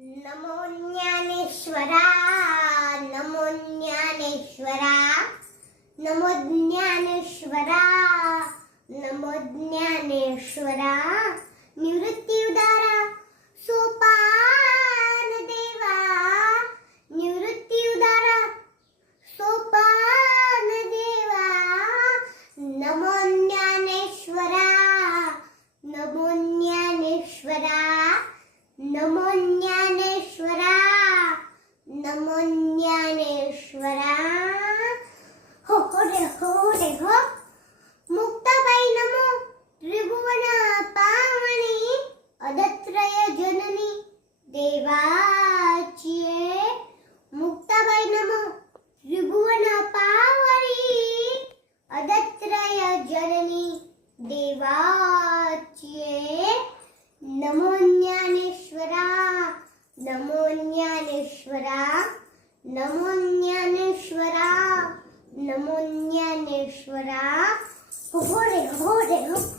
नमो ज्ञानेश्वरा, नमो ज्ञानेश्वरा, नमो ज्ञानेश्वरा, नमो ज्ञानेश्वरा. निवृत्ती उदारा सोपान देवा, निवृत्ती उदारा सोपान देवा. नमो ज्ञानेश्वरा, नमो ज्ञानेश्वरा, नमो ज्ञानेश्वरा, नमो ज्ञानेश्वरा. हो रे हो. मुक्ताबाई नमो त्रिभुवन पावनी, अदत्रय जननी देवाची. मुक्ताबाई नमो त्रिभुवन पावनी, अदत्रय जननी देवाची. नमो ज्ञानेश्वरा, नमो ज्ञानेश्वरा, नमो ज्ञानेश्वरा, नमो ज्ञानेश्वरा. हो रे हो.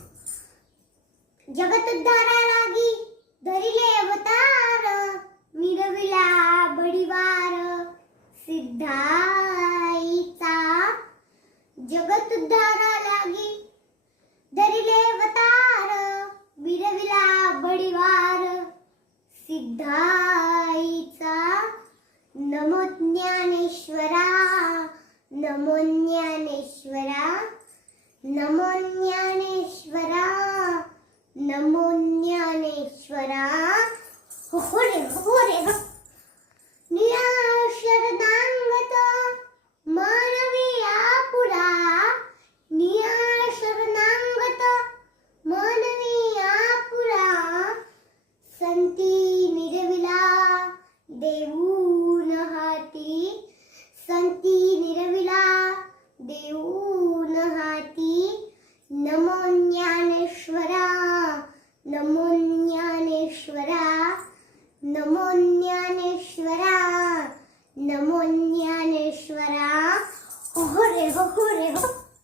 जगतुद्धारा लागी धरिले अवतार, मिरविला बडिवार सिद्धाईचा. जगतुद्धारा लागी धरिले अवतार, मिरविला बडिवार सिद्धाईचा. नमो ज्ञानेश्वरा, नमो ज्ञानेश्वरा, नमो ज्ञानेश्वरा, नमो ज्ञानेश्वरा. हो रे हो. निराशरदांगत मानवी आपुरा, निराशरदांगत मानवी आपुरा. संती निरविला देऊन हाती, संती निरविला देऊन हाती. नमो ज्ञानेश्वरा, नमो ज्ञानेश्वरा, नमो ज्ञानेश्वरा, नमो ज्ञानेश्वरा. हो रे हो.